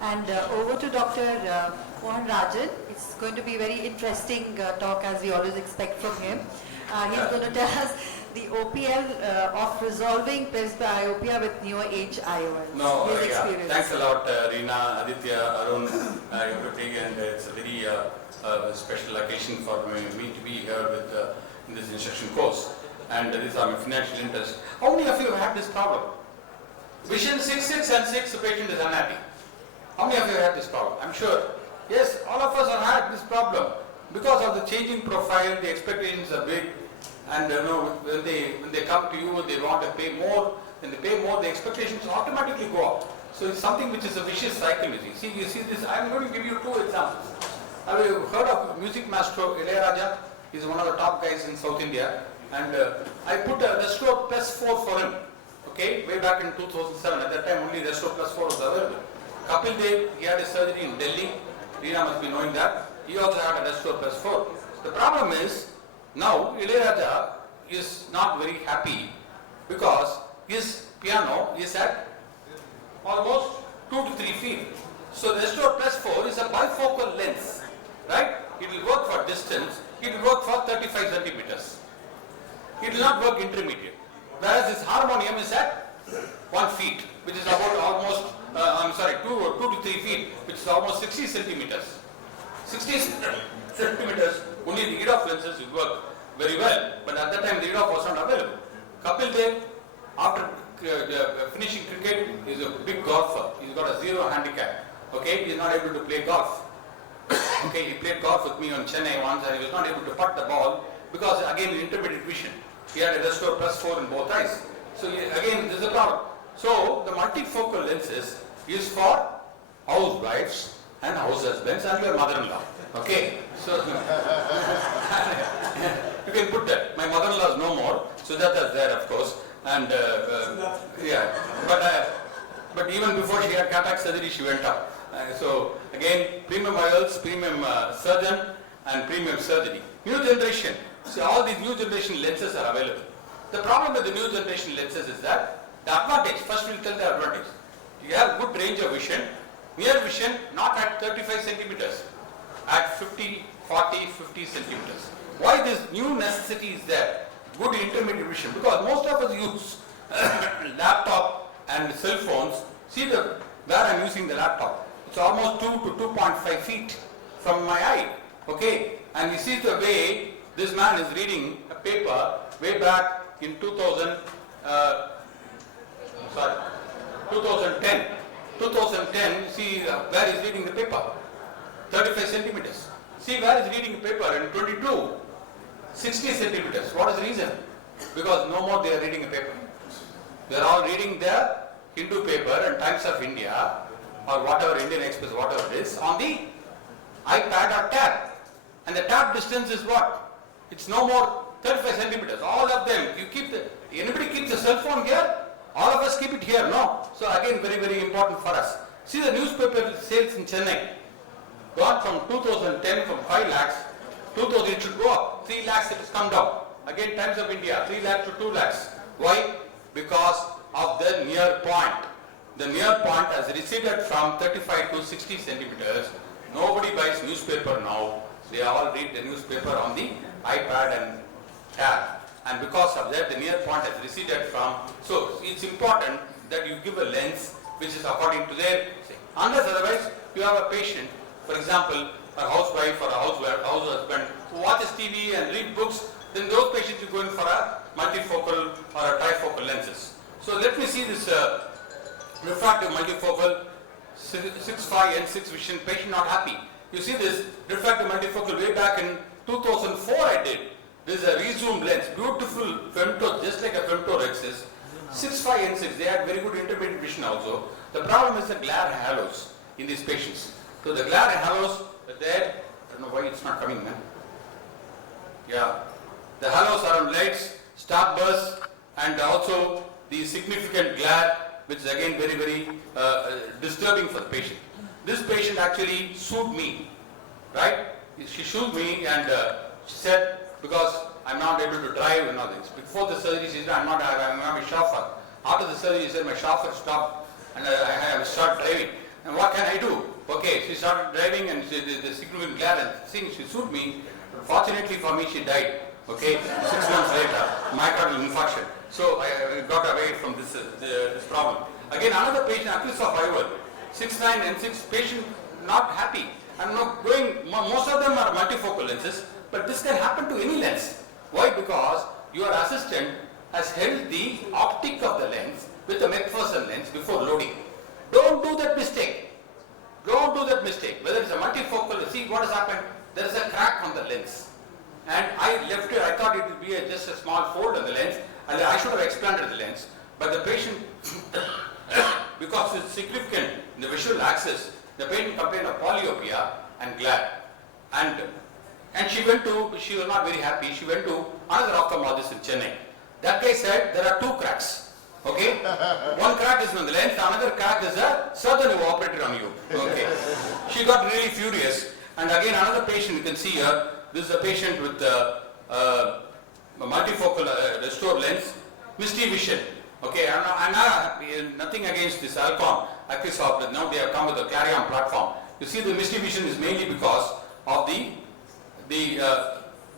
And over to Dr. Mohan Rajan. It's going to be a very interesting talk, as we always expect from him. He's going to tell us the OPL of resolving presbyopia with newer age IOLs. No, His experience. Thanks a lot, Reena, Aditya, Arun, everything, and it's a very special occasion for me to be here with in this instruction course. And this is our financial interest. How many of you have had this problem? Vision 6, 6 and 6, the patient is unhappy. How many of you have had this problem? I'm sure. Yes, all of us have had this problem. Because of the changing profile, the expectations are big. And when they come to you, they want to pay more. When they pay more, the expectations automatically go up. So it's something which is a vicious cycle. You see this. I'm going to give you two examples. Have you heard of music maestro Rajan? He's one of the top guys in South India. And I put a Restore Plus 4 for him. Okay, way back in 2007. At that time, only Restore Plus 4 was available. Kapil Dev, he had a surgery in Delhi. Reena must be knowing that. He also had a Restore Plus 4. The problem is, now Ilayaraja is not very happy because his piano is at almost 2 to 3 feet. So the Restore Plus 4 is a bifocal lens, right? It will work for distance, it will work for 35 centimeters. It will not work intermediate. Whereas this harmonium is at 1 feet, which is about almost, 2 to 3 feet, which is almost 60 centimeters. 60 centimeters, only the EDOF lenses will work very well, but at that time the EDOF was not available. Kapil Dev, after finishing cricket, is a big golfer. He's got a 0 handicap. Okay, he's not able to play golf. Okay, he played golf with me on Chennai once and he was not able to putt the ball because again intermediate vision. He had a Restore Plus 4 in both eyes. So again, this is a problem. So the multifocal lenses is for housewives and house husbands and your mother-in-law. Okay, so you can put that. My mother-in-law is no more, so that is there, of course. And yeah, but even before she had cataract surgery, she went up. So again, premium IOLS, premium surgeon, and premium surgery. New generation. See, all these new generation lenses are available. The problem with the new generation lenses is that the advantage. First, we'll tell the advantage. You have good range of vision. Near vision, not at 35 centimeters, at 50, 40, 50 centimeters. Why this new necessity is there? Good intermediate vision. Because most of us use laptop and cell phones. See where I'm using the laptop. It's almost 2 to 2.5 feet from my eye. Okay? And you see the way this man is reading a paper way back in 2010. 2010, see where he's reading the paper, 35 centimeters. See where he's reading the paper in 22, 60 centimeters. What is the reason? Because no more they are reading a paper. They are all reading the Hindu paper and Times of India or whatever, Indian Express, whatever it is, on the iPad or tab. And the tab distance is what? It's no more 35 centimeters. All of them, anybody keeps a cell phone here? All of us keep it here, no? So again, very, very important for us. See the newspaper sales in Chennai. Gone from 2010 from 5 lakhs, 2000 it should go up. 3 lakhs it has come down. Again, Times of India, 3 lakhs to 2 lakhs. Why? Because of the near point. The near point has receded from 35 to 60 centimeters. Nobody buys newspaper now. They all read the newspaper on the iPad and tab. And because of that, the near point has receded from. So it's important that you give a lens which is according to their. Unless otherwise, you have a patient, for example, a housewife or a house husband who watches TV and read books, then those patients you go in for a multifocal or a trifocal lenses. So let me see this refractive multifocal 6.5 and 6 vision patient not happy. You see this refractive multifocal way back in 2004 I did. This is a rezoom lens, beautiful femto, just like a femtorexis. 6.5 and 6, they had very good intermediate vision also. The problem is the glare halos in these patients. So the glare halos are there. I don't know why it's not coming, man. Yeah. The halos are on lights, starbursts, and also the significant glare, which is again very, very disturbing for the patient. This patient actually sued me, right? She sued me and she said, because I'm not able to drive and all this. Before the surgery, she said, I'm not a chauffeur. After the surgery, she said, my chauffeur stopped and I have started driving. and what can I do? Okay, she started driving and the significant glare and thing, she sued me. Fortunately for me, she died. Okay, 6 months later, myocardial infarction. So I got away from this problem. Again, another patient, accused of IOL, 6'9" and 6 patient not happy. I'm not going, most of them are multifocal lenses, but this can happen to any lens. Why? Because your assistant has held the optic of the lens with the McPherson lens before loading. Don't do that mistake. Don't do that mistake. Whether it's a multifocal, see what has happened, there is a crack on the lens. And I left it, I thought it would be just a small fold on the lens, and I should have expanded the lens. But the patient, because it's significant in the visual axis, the patient complained of polyopia and glare. And she was not very happy, she went to another ophthalmologist in Chennai. That guy said there are 2 cracks. Okay? One crack is on the lens, another crack is a surgeon who operated on you. Okay? She got really furious. And again another patient, you can see here, this is a patient with a multifocal restored lens, misty vision. Okay, and nothing against this Alcon, Acrisop, now they have come with a Clarion platform. You see the misty vision is mainly because of the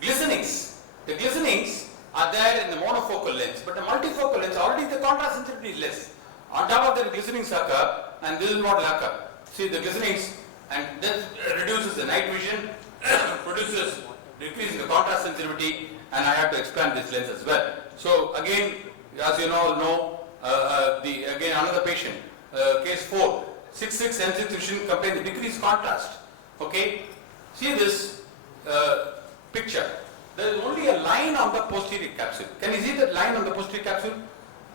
glistenings. The glistenings are there in the monofocal lens, but the multifocal lens already the contrast sensitivity is less. On top of that, glistenings occur, and this is what will occur. See the glistenings, and that reduces the night vision, produces decrease in the contrast sensitivity, and I have to expand this lens as well. So again, as you all know, again another patient, case 4, 6'6" and 6 vision complains of decreased contrast. Okay, see this picture. There is only a line on the posterior capsule. Can you see that line on the posterior capsule?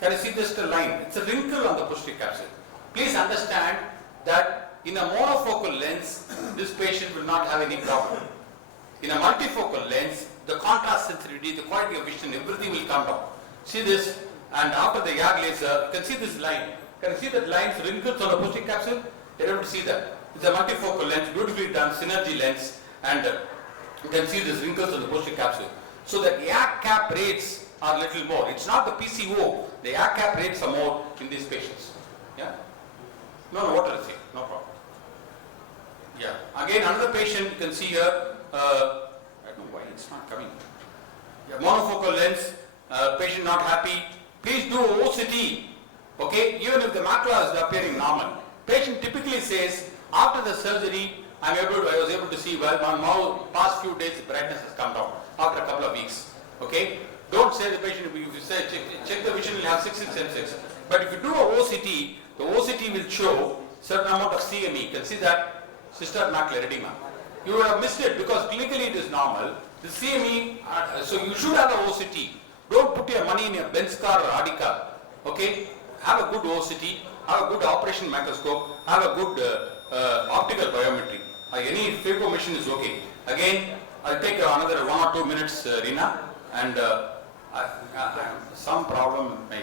Can you see just a line? It's a wrinkle on the posterior capsule. Please understand that in a monofocal lens, this patient will not have any problem. In a multifocal lens, the contrast sensitivity, the quality of vision, everything will come down. See this, and after the YAG laser, you can see this line. Can you see that line, wrinkles on the posterior capsule? You're able to see that. It's a multifocal lens, beautifully done, synergy lens, and you can see these wrinkles on the posterior capsule. So the YAG cap rates are little more. It's not the PCO. The YAG cap rates are more in these patients. Yeah? No, water is here. No problem. Yeah. Again, another patient you can see here. I don't know why it's not coming. Yeah, monofocal lens. Patient not happy. Please do OCT. Okay, even if the macula is appearing normal. Patient typically says, after the surgery, I was able to see well. Now, past few days, the brightness has come down after a couple of weeks. Okay, don't say the patient. If you say check the vision, will have 6'6" and 6. But if you do a OCT, the OCT will show certain amount of CME. You can see that cystoid macular edema. You would have missed it because clinically it is normal. The CME, so you should have a OCT. Don't put your money in a Benz car or Audi car. Okay? Have a good OCT, have a good operation microscope, have a good optical biometry. Any phaco machine is okay. Again, I'll take another 1 or 2 minutes, Rina, and some problem with my.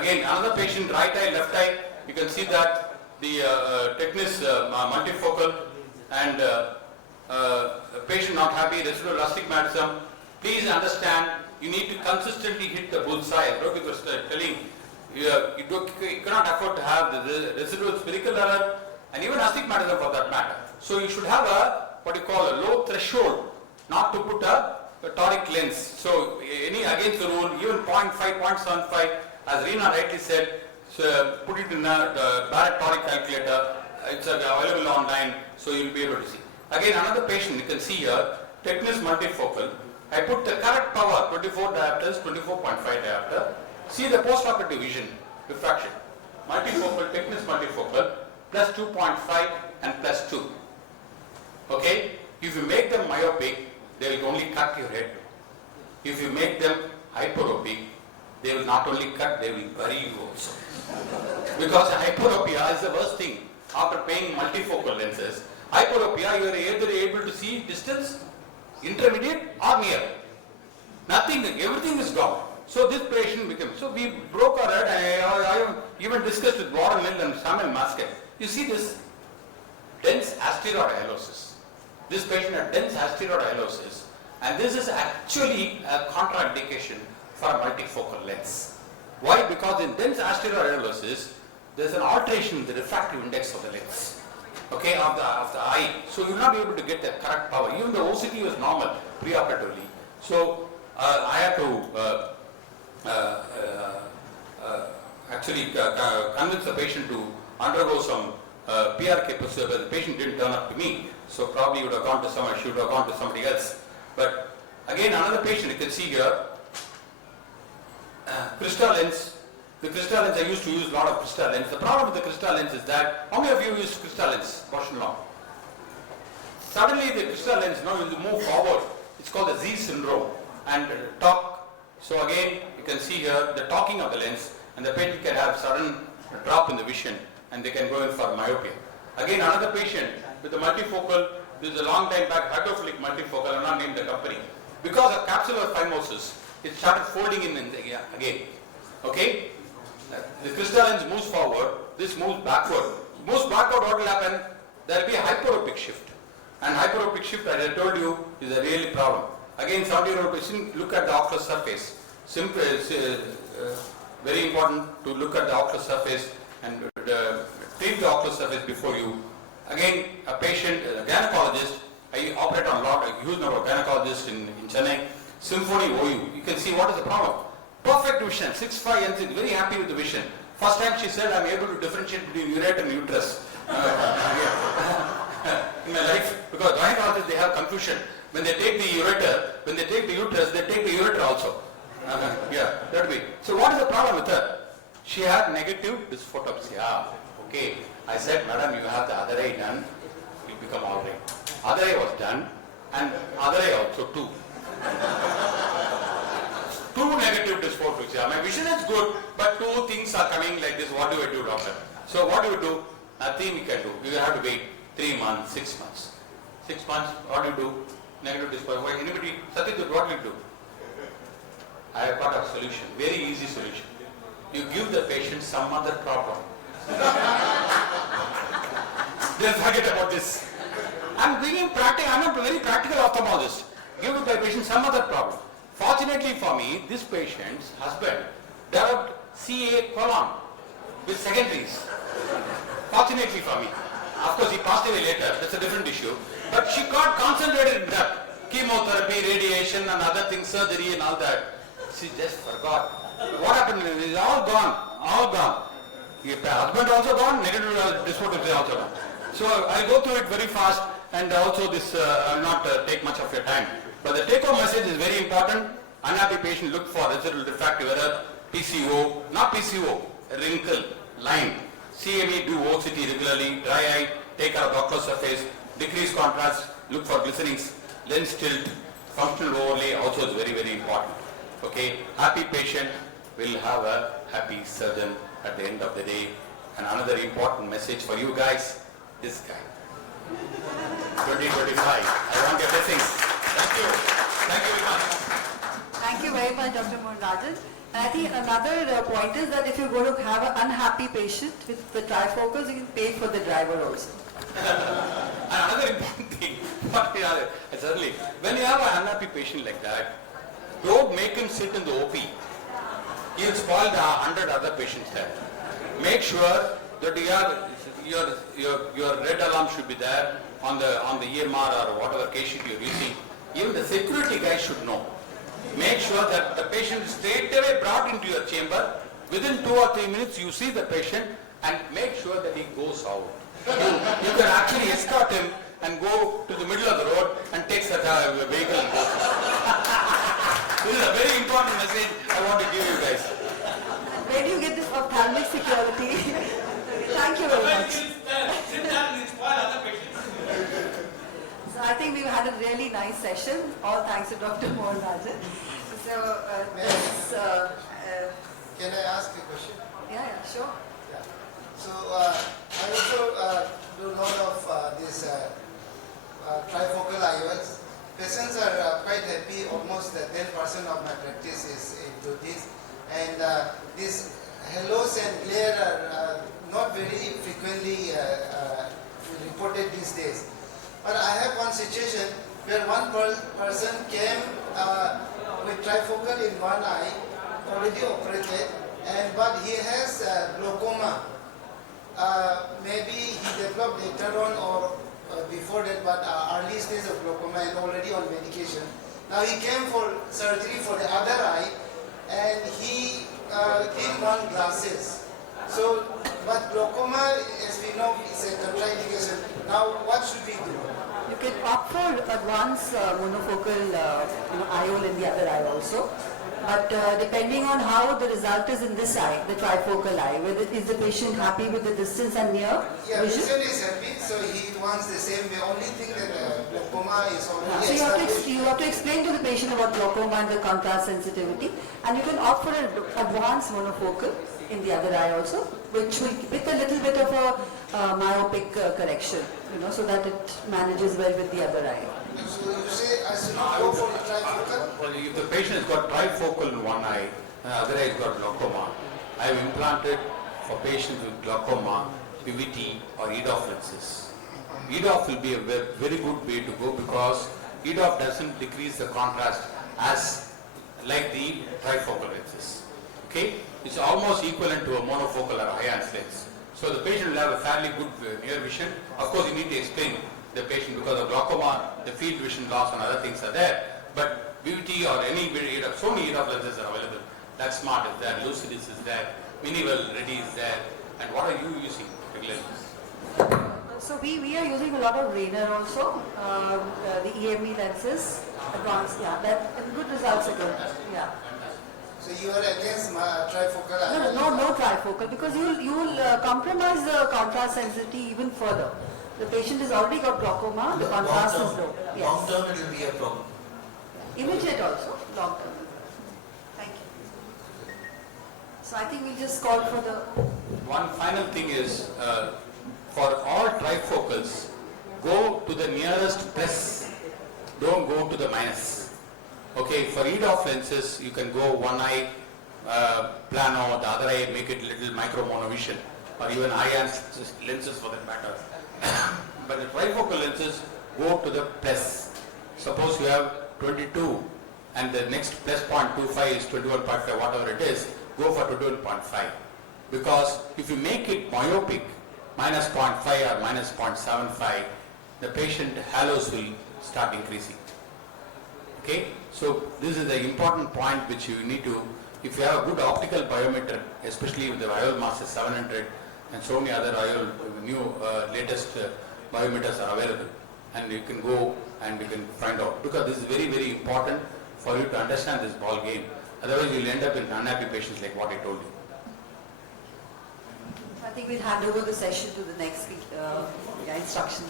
Again, another patient, right eye, left eye. You can see that the technique multifocal and patient not happy, residual astigmatism. Please understand, you need to consistently hit the bullseye. Rohit was telling you cannot afford to have the residual spherical error and even astigmatism for that matter. So you should have a what you call a low threshold, not to put a toric lens. So any against the rule, even 0.5, 0.75, as Reena rightly said, so put it in a Barrett toric calculator. It's available online, so you'll be able to see. Again, another patient you can see here, technique multifocal. I put the correct power, 24 diopters, 24.5 diopter. See the postoperative vision, refraction. Multifocal, technique multifocal, plus 2.5 and plus 2. Okay? If you make them myopic, they will only cut your head. If you make them hyperopic, they will not only cut, they will bury you also. Because hyperopia is the worst thing. After paying multifocal lenses, hyperopia, you are either able to see distance, intermediate or near. Nothing, everything is gone. So this patient became, so we broke our head, and I even discussed with Warren Mill and Samuel Masket. You see this dense asteroid hyalosis. This patient had dense asteroid hyalosis, and this is actually a contraindication for a multifocal lens. Why? Because in dense asteroid hyalosis, there's an alteration in the refractive index of the lens, okay, of the eye. So you will not be able to get the correct power. Even the OCT was normal preoperatively. So I had to actually convince the patient to undergo some PRK procedure, but the patient didn't turn up to me. So probably he would have gone to someone, she would have gone to somebody else. But again, another patient, you can see here, crystal lens. The crystal lens, I used to use a lot of crystal lens. The problem with the crystal lens is that, how many of you use crystal lens? Portion long. Suddenly the crystal lens, now you move forward. It's called the Z syndrome. And talk. So again, you can see here the talking of the lens, and the patient can have sudden drop in the vision, and they can go in for myopia. Again, another patient with the multifocal, this is a long time back, hydrophilic multifocal, I will not name the company. Because of capsular phimosis, it started folding in again. Okay? The crystal lens moves forward, this moves backward. Moves backward, what will happen? There will be a hyperopic shift. And hyperopic shift, as I told you, is a real problem. Again, 70-year-old patient, look at the ocular surface. Simple, very important to look at the ocular surface and treat the ocular surface before you. Again, a patient, a gynecologist, I operate on a lot, a huge number of gynecologists in Chennai. Symphony OU, you can see what is the problem. Perfect vision, 6'5" and 6, very happy with the vision. First time she said, I'm able to differentiate between ureter and uterus. In my life, because gynecologists, they have confusion. When they take the ureter, when they take the uterus, they take the ureter also. Yeah, that will be. So what is the problem with her? She had negative dysphotopsia. Okay, I said, madam, you have the other eye done, it will become all right. Other eye was done, and other eye also too. Two negative dysphotopsia. My vision is good, but two things are coming like this. What do I do, doctor? So what do you do? Nothing we can do. You have to wait 3 months, 6 months. 6 months, what do you do? Negative dysphotopsia. Anybody, Satyajit, what will you do? I have got a solution, very easy solution. You give the patient some other problem. Then forget about this. I'm being practical, I'm a very practical ophthalmologist. Give the patient some other problem. Fortunately for me, this patient's husband developed CA colon with secondaries. Fortunately for me. Of course, he passed away later, that's a different issue. But she got concentrated in that. Chemotherapy, radiation and other things, surgery and all that. She just forgot. What happened? It is all gone. All gone. If the husband also gone, negative dysphotopsia also gone. So I'll go through it very fast, and also this I will not take much of your time. But the take-home message is very important. Unhappy patient, look for residual refractive error, PCO, not PCO, wrinkle, line. CME, do OCT regularly, dry eye, take care of ocular surface, decrease contrast, look for glistenings, lens tilt, functional overlay also is very, very important. Okay, happy patient will have a happy surgeon at the end of the day. And another important message for you guys, this guy. 2025. I want your blessings. Thank you. Thank you very much. Thank you very much, Dr. Rajan. And I think another point is that if you're going to have an unhappy patient with the trifocals, you can pay for the driver also. And another important thing, certainly, when you have an unhappy patient like that, don't make him sit in the OP. He will spoil the 100 other patients there. Make sure that your red alarm should be there on the EMR or whatever case sheet you are using. Even the security guy should know. Make sure that the patient is straight away brought into your chamber. Within 2 or 3 minutes you see the patient and make sure that he goes out. You can actually escort him and go to the middle of the road and take the vehicle and go. This is a very important message I want to give you guys. Where do you get this ophthalmic security? Thank you very much. Sit down and spoil other patients. So I think we've had a really nice session. All thanks to Dr. Mohan. So can I ask a question? Yeah, sure. Yeah. So I also do a lot of this trifocal IOLs. Patients are quite happy. Almost 10% of my practice is into this, and these halos and glare are not very frequently reported these days. But I have one situation where one person came with trifocal in one eye, already operated, but he has glaucoma methadone or before that, but early stage of glaucoma and already on medication. Now he came for surgery for the other eye, and he didn't want glasses. So, but glaucoma, as we know, is a contraindication. Now, what should we do? You can opt for advanced monofocal IOL in the other eye also. But depending on how the result is in this eye, the trifocal eye, whether is the patient happy with the distance and near Yeah, vision? patient is happy, so he wants the same way. Only thing that glaucoma is already So established. you have to explain to the patient about glaucoma and the contrast sensitivity, and you can opt for an advanced monofocal in the other eye also, which will with a little bit of a myopic correction, so that it manages well with the other eye. So you say I should not go for the trifocal? Well, if the patient has got trifocal in one eye and the other eye has got glaucoma, I have implanted for patients with glaucoma, PVT or EDOF lenses. EDOF will be a very good way to go because EDOF doesn't decrease the contrast as like the trifocal lenses. Okay? It's almost equivalent to a monofocal or IOLS lens. So the patient will have a fairly good near vision. Of course, you need to explain the patient because of glaucoma, the field vision loss and other things are there. But VVT or any EDOF, so many EDOF lenses are available. That's smart is there, Lucidis is there, Minivel Ready is there. And what are you using regularly? So we are using a lot of Rainer also, the EME lenses, advanced, that and good results are good, So you are against trifocal? No trifocal, because you will compromise the contrast sensitivity even further. The patient has already got glaucoma, the contrast is low. Yes. Long term it will be a problem. Immediate also, long term. Thank you. So I think we'll just call for the... One final thing is, for all trifocals, go to the nearest plus, don't go to the minus. Okay, for EDOF lenses, you can go one eye plano, the other eye make it little micro monovision, or even IOLS lenses for that matter. But the trifocal lenses, go to the plus. Suppose you have 22 and the next plus 0.25 is 21.5, whatever it is, go for 21.5. Because if you make it myopic, minus 0.5 or minus 0.75, the patient halos will start increasing. Okay, so this is the important point which you need to, if you have a good optical biometer, especially if the IOL mass is 700 and so many other IOL new latest biometers are available, and you can go and you can find out, because this is very, very important for you to understand this ball game. Otherwise you will end up in unhappy patients like what I told you. I think we'll hand over the session to the next instruction.